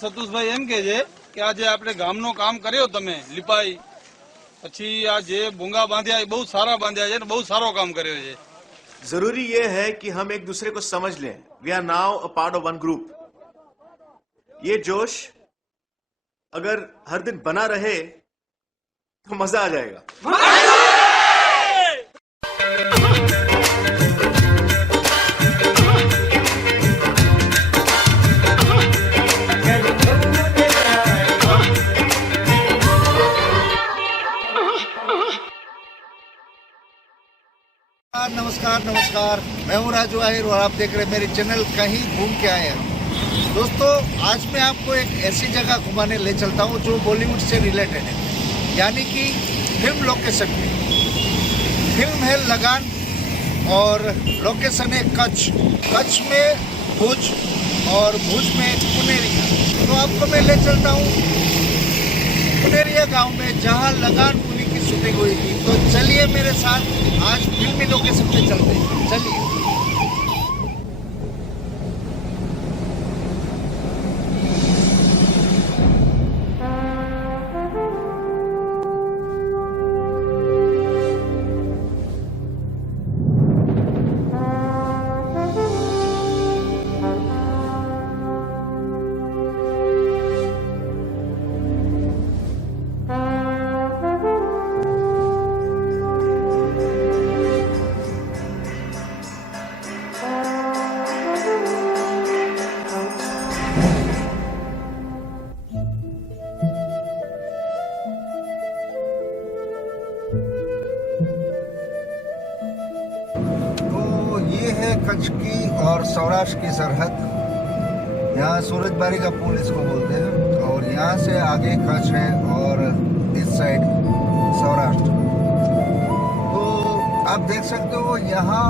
સતુષભાઈ એમ કે છે કે આ જે આપણે ગામનો કામ કર્યો તમે લીપાઈ પછી આ જે ભૂંગા બાંધ્યા એ બહુ સારા બાંધ્યા છે ને બહુ સારો કામ કર્યો છે। जरूरी ये है कि हम एक दूसरे को समझ लें। We are now a part of one group. ये जोश अगर हर दिन बना रहे तो मजा आ जाएगा। नमस्कार नमस्कार, मैं हूं राजू आहिर और आप देख रहे हैं मेरे चैनल कहीं घूम के आए हैं। दोस्तों, आज मैं आपको एक ऐसी जगह घुमाने ले चलता हूं जो बॉलीवुड से रिलेटेड है, यानी कि फिल्म लोकेशन पे। फिल्म है लगान और लोकेशन है कच्छ। कच्छ में भुज और भुज में कुनेरिया। तो आपको मैं ले चलता हूँ कुनेरिया गांव में, जहां लगान मूवी की शूटिंग हुई थी। तो चलिए मेरे साथ आज फिल्मी लोकेशन पे चलते हैं। चलिए। कच्छ की और सौराष्ट्र की सरहद, यहाँ सूरजबारी का पुल इसको बोलते हैं, और यहाँ से आगे कच्छ है और इस साइड सौराष्ट्र। तो आप देख सकते हो यहाँ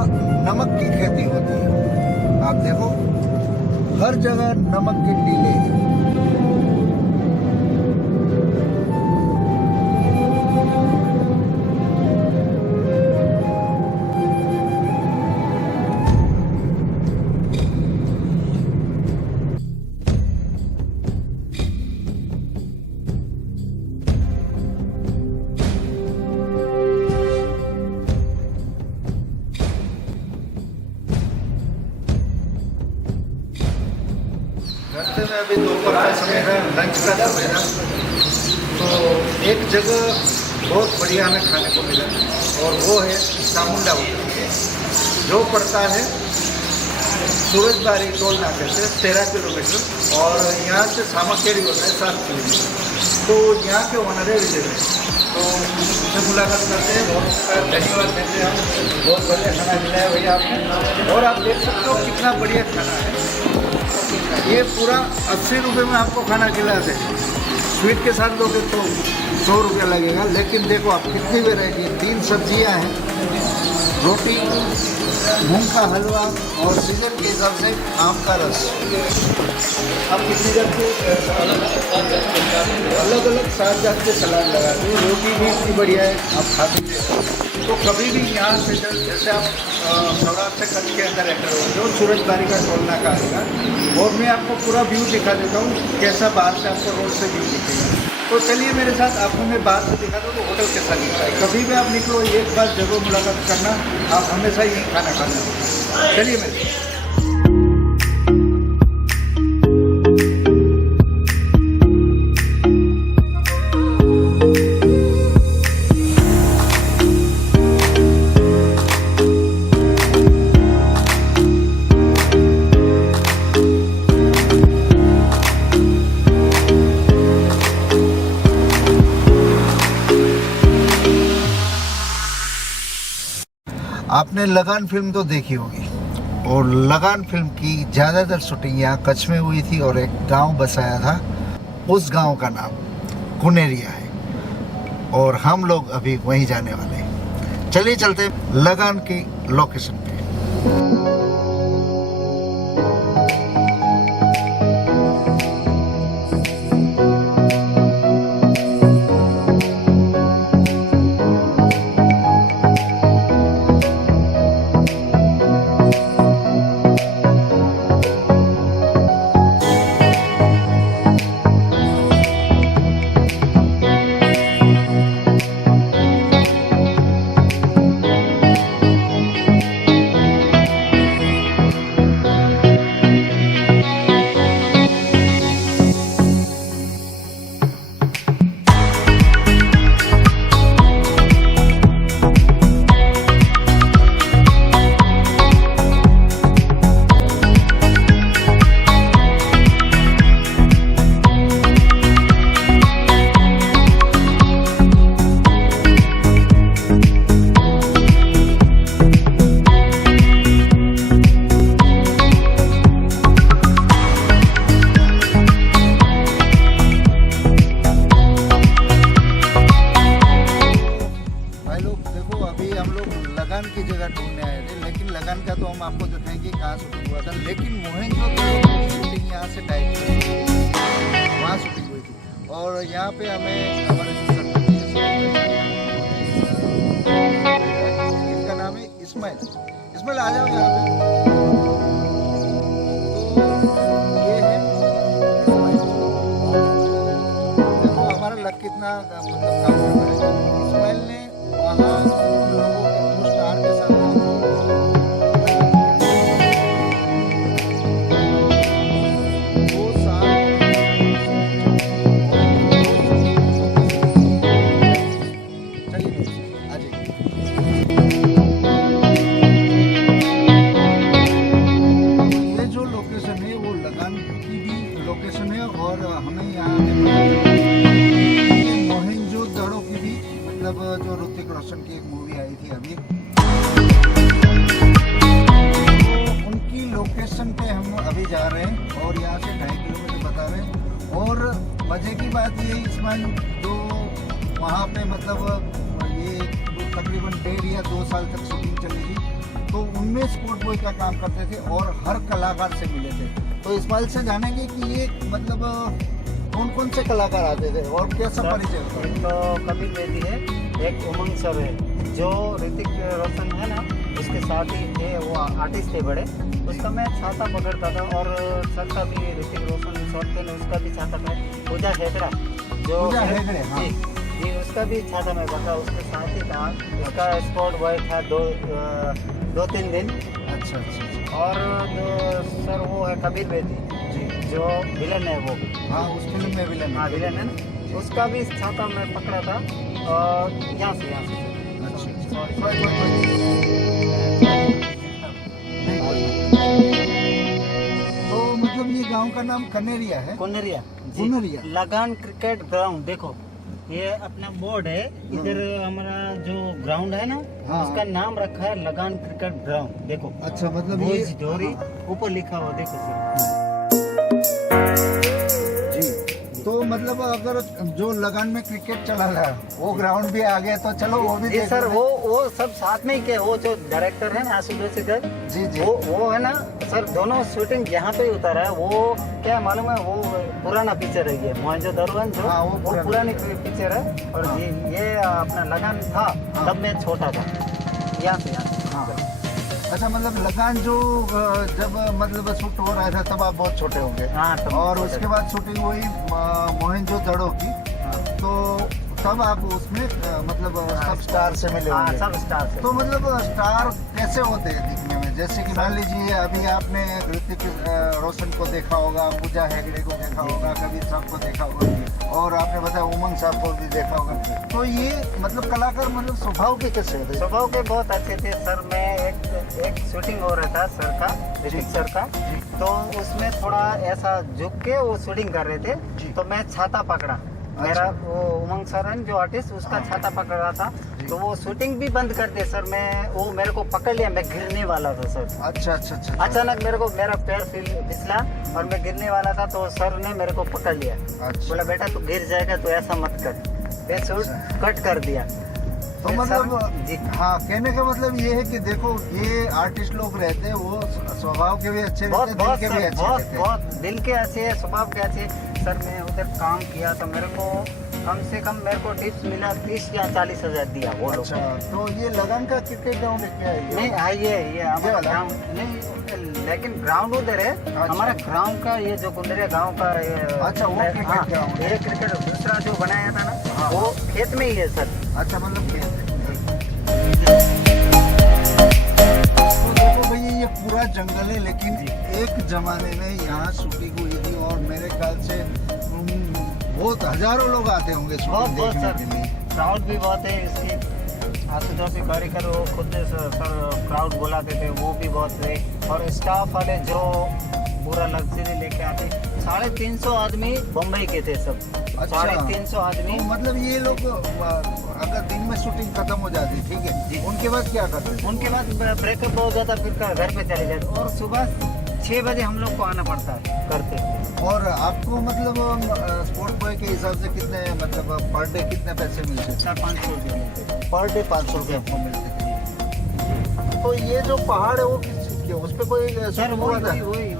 नमक की खेती होती है। आप देखो हर जगह नमक की टीले हैं। रास्ते में अभी दोपहर का समय है, लंच का समय है। तो एक जगह बहुत बढ़िया हमें खाने को मिला और वो है चामुंडा होटल, जो पड़ता है सूरजबारी टोल नाके से 13 किलोमीटर और यहाँ से सामखेड़ी होता है 7 किलोमीटर। तो यहाँ के ओनर है विजय भाई, तो उनसे मुलाकात करते हैं। बहुत धन्यवाद देते हैं हम। बहुत बढ़िया खाना मिला है भैया आपने, और आप देख सकते हो कितना बढ़िया खाना है। ये पूरा 80 रुपये में आपको खाना खिलाते हैं। स्वीट के साथ लोगे तो 100 रुपया लगेगा। लेकिन देखो आप कितनी वैरायटी है। 3 सब्जियां हैं, रोटी, मूंग का हलवा और सीजन के हिसाब से आम का रस। आप कितनी जात के अलग अलग 7 जात के सलाद लगाते हो। रोटी भी इतनी बढ़िया है, आप खा सकते हो। तो कभी भी यहाँ से जैसे आप सौराष्ट्र से कच्छ के अंदर एंटर हो जो सूरजबारी का टोल नाका आएगा, और मैं आपको पूरा व्यू दिखा देता हूँ कैसा बाहर से आपको रोड से व्यू दिखेगा। तो चलिए मेरे साथ, आपको मैं बाहर से दिखा दूँ तो होटल कैसा दिखता है। कभी भी आप निकलो एक बार जरूर मुलाकात करना, आप हमेशा यही खाना खाना। चलिए मेरे साथ। आपने लगान फिल्म तो देखी होगी, और लगान फिल्म की ज़्यादातर शूटिंग यहाँ कच्छ में हुई थी, और एक गांव बसाया था। उस गांव का नाम कुनेरिया है, और हम लोग अभी वहीं जाने वाले हैं। चलिए चलते लगान की लोकेशन पे। हम आपको दिखाएंगे कहाँ शूटिंग हुआ था। लेकिन मोहनजोदड़ो की शूटिंग यहाँ से डायरेक्ट वहाँ शूटिंग हुई थी। और यहाँ पे हमें हमारे जो सरपंच हैं, इनका नाम है इस्माइल। इस्माइल आ जाओ यहाँ पे। तो ये है इस्माइल। देखो हमारा लक कितना मतलब काम कर रहा है। इस्माइल ने वहाँ लोगों के स्टार के साथ लोकेशन है। और हमें यहाँ मोहनजोदड़ो की भी मतलब जो ऋतिक रोशन की एक मूवी आई थी अभी, तो उनकी लोकेशन पे हम अभी जा रहे हैं और यहाँ से 2.5 किलोमीटर बता रहे हैं। और मजे की बात ये इस्माइल जो वहाँ पे मतलब ये तकरीबन 1.5 या 2 साल तक शूटिंग चली थी, तो उनमें स्पोर्ट बॉय का काम करते थे और हर कलाकार से मिले थे। तो इस्माइल से जानेंगे कि ये मतलब कौन कौन से कलाकार आते थे और कैसा परिचय होता है। तो कपिल बेदी है, एक उमंग सर है जो ऋतिक रोशन है ना उसके साथ ही थे, वो आर्टिस्ट थे बड़े। उसका मैं छाता पकड़ता था और सर का भी ऋतिक रोशन शॉर्ट फिल्म उसका भी छाता था। पूजा हेगड़ा जो हाँ। जी उसका भी छाता मैं पकड़ा, उसके साथ ही था। उसका स्पॉट बॉय था 2-3 दिन। अच्छा अच्छा। और जो सर वो है कबीर बेदी जी जो विलन है वो। हाँ उस फिल्म में विलन। हाँ विलन है ना, उसका भी छाता मैं पकड़ा था। और यहाँ से तो मतलब ये गांव का नाम कनेरिया है। कुनरिया कुनरिया। लगान क्रिकेट ग्राउंड। देखो ये अपना बोर्ड है इधर, हमारा जो ग्राउंड है ना हाँ। उसका नाम रखा है लगान क्रिकेट ग्राउंड। देखो अच्छा मतलब ये बोइज डोरी ऊपर लिखा हुआ देखो सर। जी तो मतलब अगर जो लगान में क्रिकेट चला रहा है वो ग्राउंड भी आ गया तो चलो वो भी जी देख सर, लेते। वो सब साथ में ही के। वो जो डायरेक्टर है ना आशुतोष सर, जी जी वो है ना सर, दोनों शूटिंग यहाँ पे ही उतारा है। वो क्या मालूम है, वो पुराना पिक्चर है ये मोहनजोदड़ो जो हाँ, वो पुरानी पिक्चर है। और ये अपना लगान था तब मैं छोटा था। यहाँ से हाँ। अच्छा मतलब लगान जो जब मतलब शूट हो रहा था तब आप बहुत छोटे होंगे। हाँ, तब और छोटे उसके बाद शूटिंग हुई मोहनजोदड़ो की, तो तब आप उसमें मतलब सब स्टार से मिले हाँ, होंगे। सब स्टार से। तो मतलब स्टार कैसे होते हैं दिखने में? जैसे कि मान लीजिए अभी आपने ऋतिक रोशन को देखा होगा, पूजा हेगड़े को देखा होगा, कबीर साहब को देखा होगा और आपने बताया उमंग साहब को भी देखा होगा। तो ये मतलब कलाकार मतलब स्वभाव के कैसे होते हैं? स्वभाव के बहुत अच्छे थे सर। मैं एक शूटिंग हो रहा था सर का, ऋतिक सर का, तो उसमें थोड़ा ऐसा झुक के वो शूटिंग कर रहे थे, तो मैं छाता पकड़ा। मेरा वो उमंग सर है जो आर्टिस्ट, उसका छाता पकड़ रहा था, तो वो शूटिंग भी बंद कर दे सर। वो मेरे को पकड़ लिया, मैं गिरने वाला था सर। अच्छा अच्छा अच्छा। अचानक मेरा पैर फिसला और मैं गिरने वाला था, तो सर ने मेरे को पकड़ लिया। अच्छा। बोला बेटा तू गिर जाएगा तो ऐसा मत कर। मैं शूट कट कर दिया। तो फिर मतलब सर- जी हाँ, कहने का मतलब ये है कि देखो ये आर्टिस्ट लोग रहते हैं वो स्वभाव के भी अच्छे रहते हैं, दिल के भी अच्छे रहते हैं। बहुत दिल के अच्छे है, स्वभाव के अच्छे। सर मैं उधर काम किया तो मेरे को कम से कम मेरे को टिप्स मिला 30 या 40 हजार दिया वो लोग। अच्छा तो ये लगान का क्रिकेट ग्राउंड है क्या है? नहीं ये हमारा वाला? ग्राउंड नहीं, लेकिन ग्राउंड उधर है। अच्छा। हमारा ग्राउंड का ये जो कुंडरिया गांव का ये अच्छा, वो क्रिकेट हाँ, ग्राउंड है। ये क्रिकेट दूसरा जो बनाया था ना हाँ। वो खेत में ही है सर। अच्छा मतलब खेत है। तो देखो भैया ये पूरा जंगल है, लेकिन एक जमाने में यहाँ शूटिंग हुई थी और मेरे ख्याल से बहुत हजारों लोग आते होंगे बहुत शूटिंग बहुत देखने सर, के लिए। क्राउड भी बहुत है इसकी। आशुतोष कारीगर वो खुद सर क्राउड बुलाते थे, वो भी बहुत थे। और स्टाफ वाले जो पूरा लग्जरी लेके आते, 350 आदमी बम्बई के थे सब। अच्छा। 350 आदमी। तो मतलब ये लोग अगर दिन में शूटिंग खत्म हो जाती, ठीक है, उनके बाद क्या करते थे? उनके बाद ब्रेकअप हो जाता, फिर घर पे चले जाते। और सुबह 6 बजे हम लोग को आना पड़ता है करते। और आपको मतलब स्पोर्ट बॉय के हिसाब से कितने मतलब पर डे कितने पैसे मिलते थे? 400-500 रुपये मिलते थे। पर डे 500 रुपये आपको मिलते थे। तो ये जो पहाड़ है वो किया उस पे कोई सर शूटिंग हुआ था?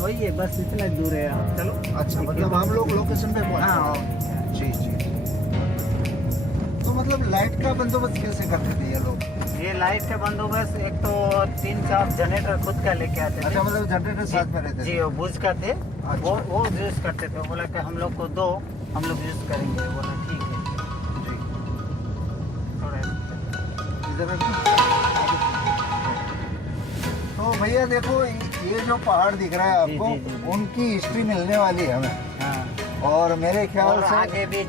वही है, बस इतना ही दूर है। चलो। अच्छा, मतलब हम लोग लोकेशन पे पहुंचे। हाँ। जी जी। तो मतलब लाइट का बंदोबस्त कैसे करते थे ये लोग? ये लाइट का बंदोबस्त एक तो 3-4 जनरेटर खुद का लेके आते थे। अच्छा, मतलब जनरेटर साथ में रहते जी, थे? वो बुझ का थे। अच्छा। वो यूज करते थे। बोला कि हम लोग को दो, हम लोग यूज करेंगे। बोला ठीक है। जी। थोड़ा इधर तो भैया देखो, ये जो पहाड़ दिख रहा है जी, आपको, जी, जी। उनकी हिस्ट्री मिलने वाली है हमें। हाँ। और मेरे ख्याल और से आगे भी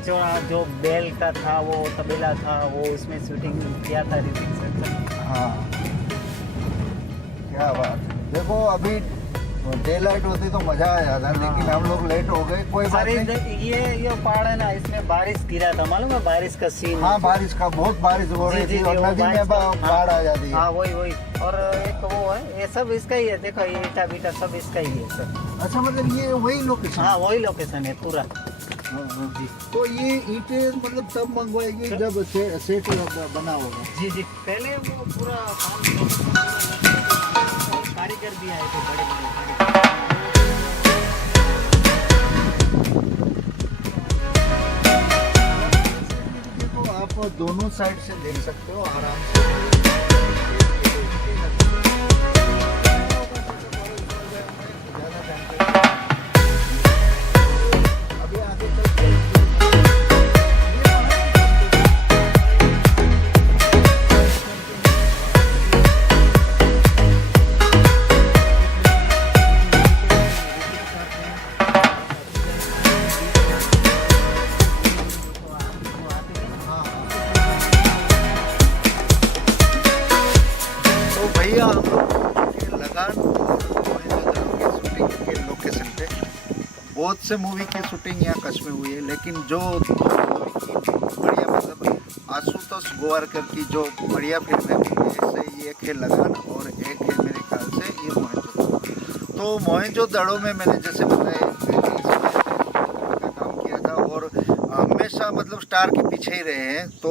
जो बेल का था, वो तबेला था, वो उसमें शूटिंग किया था ऋतिक सर का। हाँ, क्या बात है। देखो अभी डे लाइट होती तो मजा आ जाता, लेकिन हम लोग लेट हो गए, कोई बात अरे नहीं। ये पहाड़ है ना, इसमें बारिश गिरा था, मालूम है? बारिश का सीन। हाँ, बारिश का बहुत बारिश हो रही थी और वो नदी बारिश में का- बाढ़ आ जाती है। हाँ, वही। और एक वो है, ये सब इसका ही है। देखो ये ईटा बीटा सब इसका ही है सर। अच्छा, मतलब ये वही लोकेशन? हाँ, वही लोकेशन है पूरा। जी। तो ये ईंटें मतलब तब मंगवाएगी जब सेट बना होगा? जी। पहले वो पूरा काम कारीगर भी आए थे, बड़े बड़े। देखो आप दोनों साइड से देख सकते हो आराम से। अभी आगे चलते हैं। तो भैया हम लोग के लगान और शूटिंग के लोकेशन पे बहुत से मूवी की शूटिंग यहाँ कच्छ में हुई है, लेकिन जो बढ़िया मतलब आशुतोष गोवारकर की जो बढ़िया फिल्म है, जैसे एक है लगान और एक है मेरे ख्याल से ये मोहनजोदड़ो। तो मोहनजोदड़ो में मैंने जैसे बताया का काम किया था और हमेशा मतलब स्टार के पीछे ही रहे हैं। तो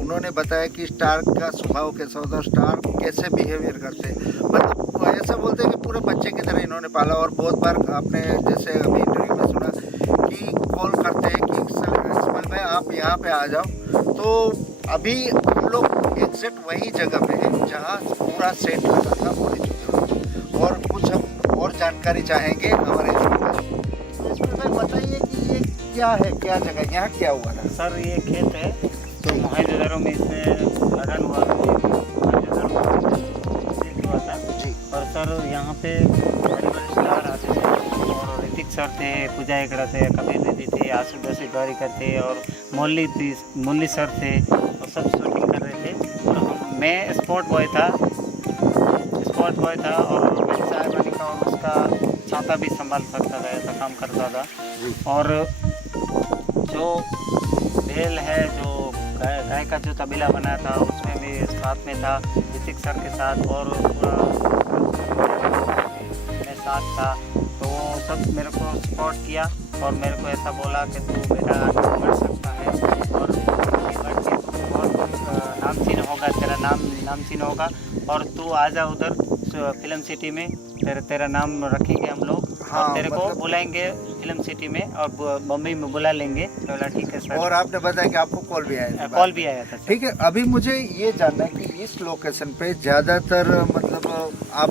उन्होंने बताया कि स्टार का स्वभाव कैसा होता है, स्टार कैसे बिहेवियर करते हैं, मतलब ऐसा बोलते हैं कि पूरे बच्चे की तरह इन्होंने पाला। और बहुत बार आपने जैसे अभी इंटरव्यू में सुना कि कॉल करते हैं कि इसमाइल भाई आप यहाँ पे आ जाओ। तो अभी हम लोग एग्जैक्ट वही जगह पे हैं जहाँ पूरा सेट लगा था मोहनजोदड़ो। और कुछ हम और जानकारी चाहेंगे हमारे इसमें। भाई बताइए कि ये क्या है, क्या जगह, यहाँ क्या हुआ था? सर ये खेत है, तो मोहनजोदड़ो में इसमें लगन हुआ था, मोहनजोदड़ो हुआ था जी। और सर यहाँ पे बड़े बड़े स्टार आते थे, और ऋतिक सर थे, पूजा हेगड़ा थे, कबीर दीदी थे, आशुतोष गोवारिकर थे, और मुरली सर थे, और सब शूटिंग कर रहे थे। और मैं स्पॉट बॉय था, और मैं चाय पानी का और उसका छाता भी संभाल सकता था, ऐसा काम करता था। और जो बेल है, जो गाय का जो तबेला बना था, उसमें भी साथ में था ऋतिक सर के साथ, और पूरा मैं साथ था। तो वो सब मेरे को सपोर्ट किया और मेरे को ऐसा बोला कि तू बेटा आगे बढ़ सकता है, और बढ़ के बहुत नामचीन होगा, तेरा नामचीन होगा, और तू आ जा उधर फिल्म सिटी में, तेरा नाम रखेंगे हम लोग। हाँ, और तेरे को मतलब- बुलाएंगे फिल्म सिटी में, और बम्बई में बुला लेंगे। बोला ठीक है सर। और आपने बताया कि आपको कॉल भी आया था? कॉल भी आया था सर। ठीक है। अभी मुझे ये जानना है कि इस लोकेशन पे ज़्यादातर मतलब आप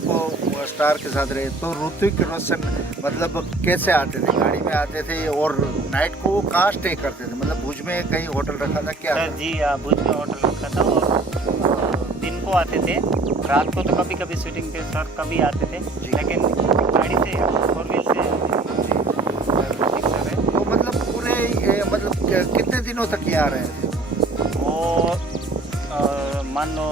स्टार के साथ रहे, तो ऋतिक रोशन मतलब कैसे आते थे? गाड़ी में आते थे और नाइट को वो कहाँ स्टे करते थे? मतलब भुज में कहीं होटल रखा था क्या? सर जी भुज में होटल रखा था, और दिन को आते थे, रात को तो कभी कभी शूटिंग पे सर कभी आते थे, लेकिन गाड़ी से 4 व्हील से तो मतलब पूरे मतलब कितने दिनों तक यहाँ रहे थे? वो मान लो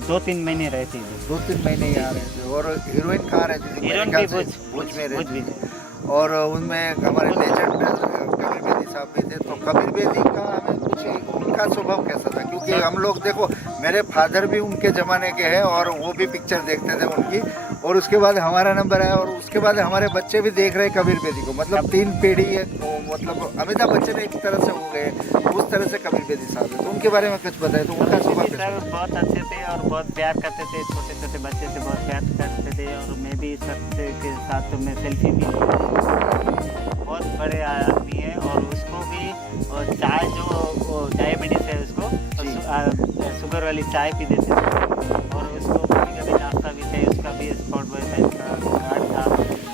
2-3 महीने रहती थी। 2-3 महीने यहाँ रहे थे। और हीरोइन कहाँ रहती थी? हीरोइन मेरे भी ख्याल से भुज में रहती भी। थी। और उनमें हमारे लेजेंड कबीर बेदी साहब भी थे। तो कबीर बेदी का हमें कुछ उनका स्वभाव कैसा था? क्योंकि हम लोग देखो, मेरे फादर भी उनके ज़माने के हैं और वो भी पिक्चर देखते थे उनकी। और उसके बाद हमारा नंबर आया और उसके बाद हमारे बच्चे भी देख रहे कबीर बेदी को, मतलब 3 पीढ़ी है, मतलब अमिताभ बच्चन एक तरह से हो गए, उस तरह से कबीर बेदी साहब है। तो उनके बारे में कुछ बताए तो उनका स्वभाव सर कैसा? बहुत अच्छे थे और बहुत प्यार करते थे, छोटे छोटे बच्चे से बहुत प्यार करते थे। और मैं भी सबसे के साथ तो मैं सेल्फी भी बहुत बड़े आदमी है। और उसको भी और चाय जो डायबिटीज है उसको शुगर वाली चाय पी देते थे। और उसको कभी कभी नाश्ता भी थे, उसका भी स्पॉट बॉय का गार्ड था,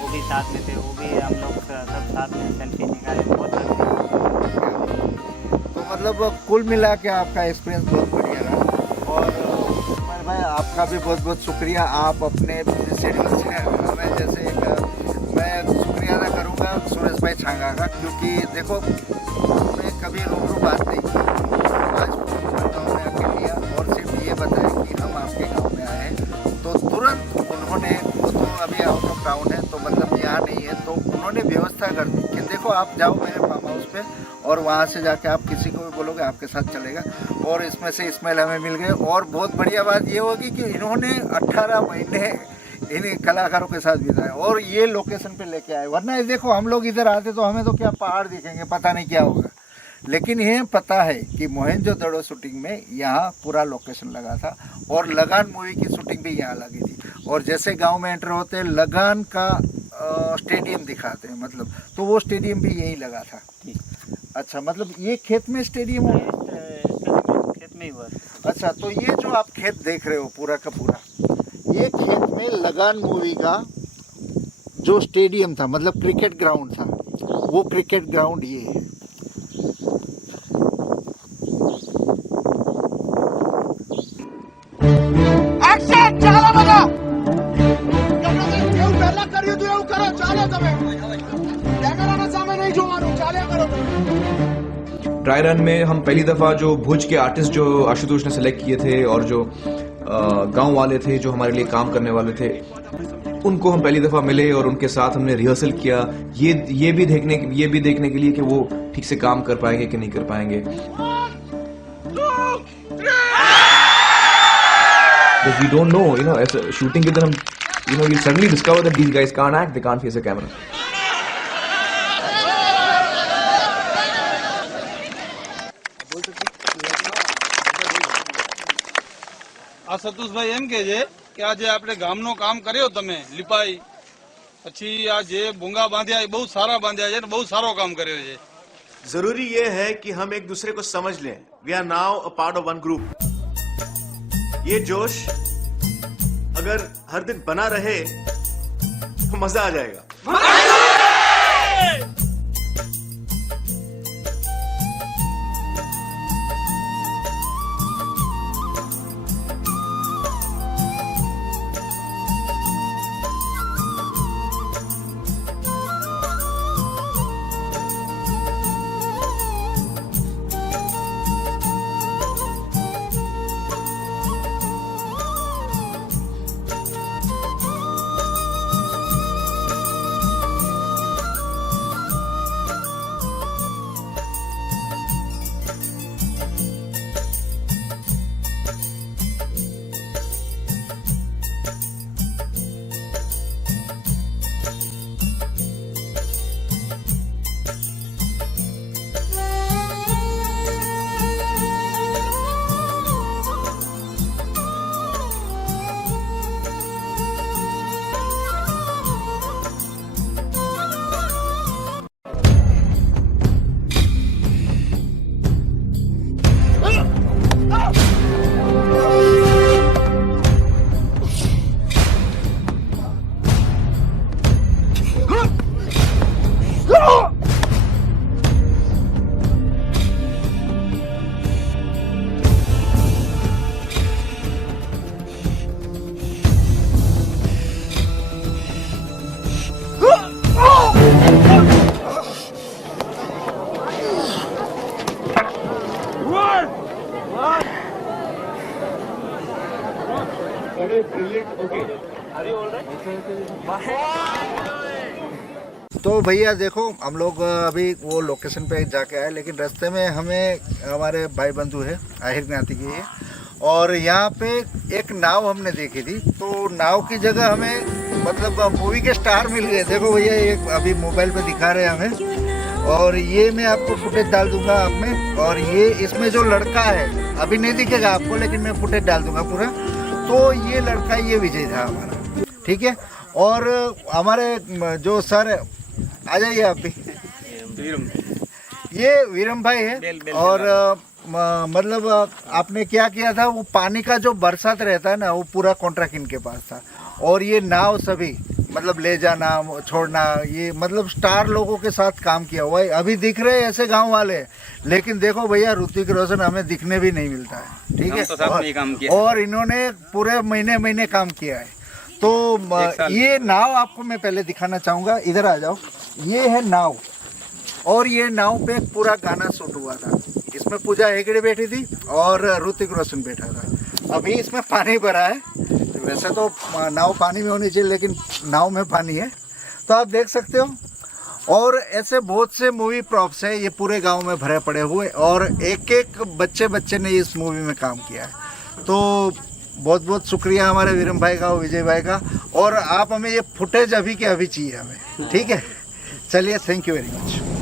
वो भी साथ में थे, वो भी हम लोग सब साथ में सेल्फी निकाले, बहुत अच्छे। तो मतलब कुल मिला के आपका एक्सपीरियंस बहुत बढ़िया रहा। और उमर भाई आपका भी बहुत बहुत शुक्रिया, आप अपने शेड्यूल से हमें जैसे मैं शुक्रिया अदा करूँगा सुरेश भाई छांगा का, क्योंकि देखो हमने कभी रूबरू बात नहीं की, आज गाँव में आके लिया और सिर्फ ये बताया कि हम आपके गाँव में आए हैं। तो तुरंत उन्होंने, वो तो अभी आउट ऑफ टाउन है तो मतलब यहाँ नहीं है, तो उन्होंने व्यवस्था कर दी कि देखो आप जाओ मेरे फार्म हाउस पे और वहाँ से जाके आप किसी को भी बोलोगे आपके साथ चलेगा। और इसमें से इस्माइल हमें मिल गए। और बहुत बढ़िया बात ये होगी कि इन्होंने 18 महीने इन कलाकारों के साथ बिताए और ये लोकेशन पे लेके आए। वरना देखो हम लोग इधर आते तो हमें तो क्या पहाड़ दिखेंगे, पता नहीं क्या होगा, लेकिन ये पता है कि मोहनजोदड़ो शूटिंग में यहाँ पूरा लोकेशन लगा था। और लगान मूवी की शूटिंग भी यहाँ लगी थी। और जैसे गांव में एंटर होते लगान का स्टेडियम दिखाते हैं, मतलब तो वो स्टेडियम भी यहीं लगा था। अच्छा, मतलब ये खेत में स्टेडियम हो? खेत में ही हुआ। अच्छा, तो ये जो आप खेत देख रहे हो पूरा का पूरा, ये खेत में लगान मूवी का जो स्टेडियम था, मतलब क्रिकेट ग्राउंड था, वो क्रिकेट ग्राउंड ये है। ट्राई रन में हम पहली दफा जो भुज के आर्टिस्ट जो आशुतोष ने सेलेक्ट किए थे और जो गांव वाले थे जो हमारे लिए काम करने वाले थे, उनको हम पहली दफा मिले और उनके साथ हमने रिहर्सल किया, ये भी देखने के लिए कि वो ठीक से काम कर पाएंगे कि नहीं कर पाएंगे। But we don't know, you know, as a shooting के दिन हम, you know, you suddenly discover that these guys can't act, they can't face a camera. આ સતુષભાઈ એમ કે છે કે આ જે આપણે ગામનો કામ કર્યો તમે લીપાઈ પછી આ જે ભૂંગા બાંધ્યા એ બહુ સારા બાંધ્યા છે ને બહુ સારો કામ કર્યો છે। जरूरी ये है कि हम एक दूसरे को समझ लें। We are now a part of one group. ये जोश अगर हर दिन बना रहे तो मजा आ जाएगा। तो भैया देखो हम लोग अभी वो लोकेशन पे जाके आए, लेकिन रास्ते में हमें हमारे भाई बंधु है आहिर ज्ञाति के, और यहाँ पे एक नाव हमने देखी थी, तो नाव की जगह हमें मतलब मूवी के स्टार मिल गए। देखो भैया एक अभी मोबाइल पे दिखा रहे हैं हमें, और ये मैं आपको फुटेज डाल दूंगा आप में, और ये इसमें जो लड़का है अभी नहीं दिखेगा आपको, लेकिन मैं फुटेज डाल दूंगा पूरा। तो ये लड़का ये विजय था हमारा, ठीक है। और हमारे जो सर आ जाइए आप भी, ये वीरम भाई है। और मतलब आपने क्या किया था, वो पानी का जो बरसात रहता है ना, वो पूरा कॉन्ट्रैक्ट इनके पास था। और ये नाव सभी मतलब ले जाना छोड़ना, ये मतलब स्टार लोगों के साथ काम किया हुआ है। अभी दिख रहे हैं ऐसे गांव वाले, लेकिन देखो भैया ऋतिक रोशन हमें दिखने भी नहीं मिलता है, ठीक है। और इन्होंने पूरे महीने महीने काम किया है। तो ये नाव आपको मैं पहले दिखाना चाहूँगा, इधर आ जाओ। ये है नाव, और ये नाव पे एक पूरा गाना शूट हुआ था। इसमें पूजा हेगड़े बैठी थी और ऋतिक रोशन बैठा था। अभी इसमें पानी भरा है, वैसे तो नाव पानी में होनी चाहिए, लेकिन नाव में पानी है, तो आप देख सकते हो। और ऐसे बहुत से मूवी प्रॉप्स है, ये पूरे गांव में भरे पड़े हुए, और एक एक बच्चे ने इस मूवी में काम किया है। तो बहुत बहुत शुक्रिया हमारे वीरम भाई का और विजय भाई का। और आप हमें ये फुटेज अभी के अभी चाहिए हमें, ठीक है। चलिए, थैंक यू वेरी मच।